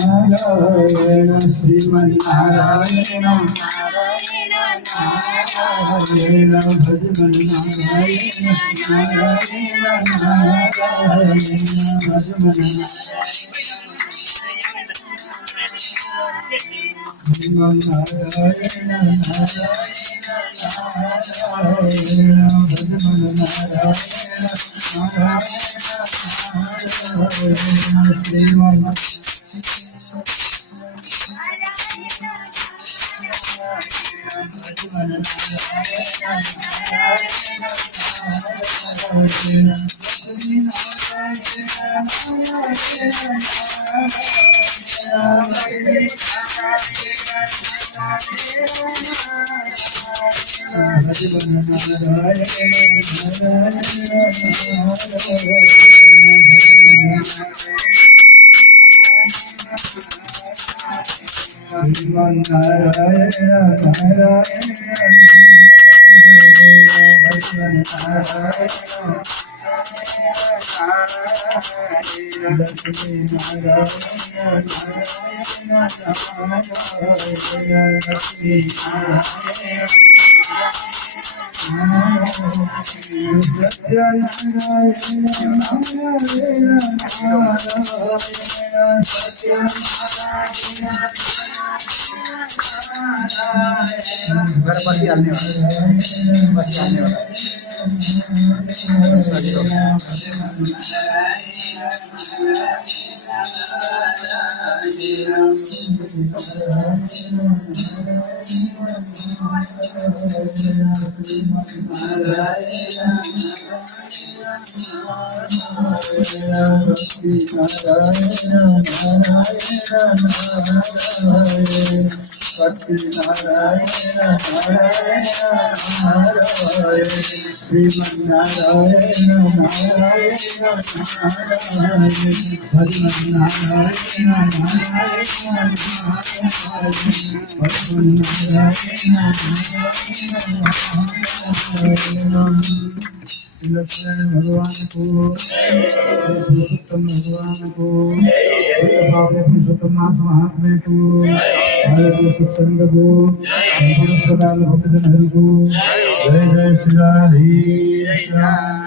नारायण श्रीमन्नारायण नारायण भजमन नारायण नारायण नारायण भजमन श्रीमन्नारायण नारायण भजमन नारायण नारायण श्रीमन् बस आने वाला भगवान को पुरुषोत्तम भगवान को पुरुषोत्तम मास महात्म्य को सत्संग को पुरुषोत्तम भक्तजन को जय जय श्री राधे श्याम।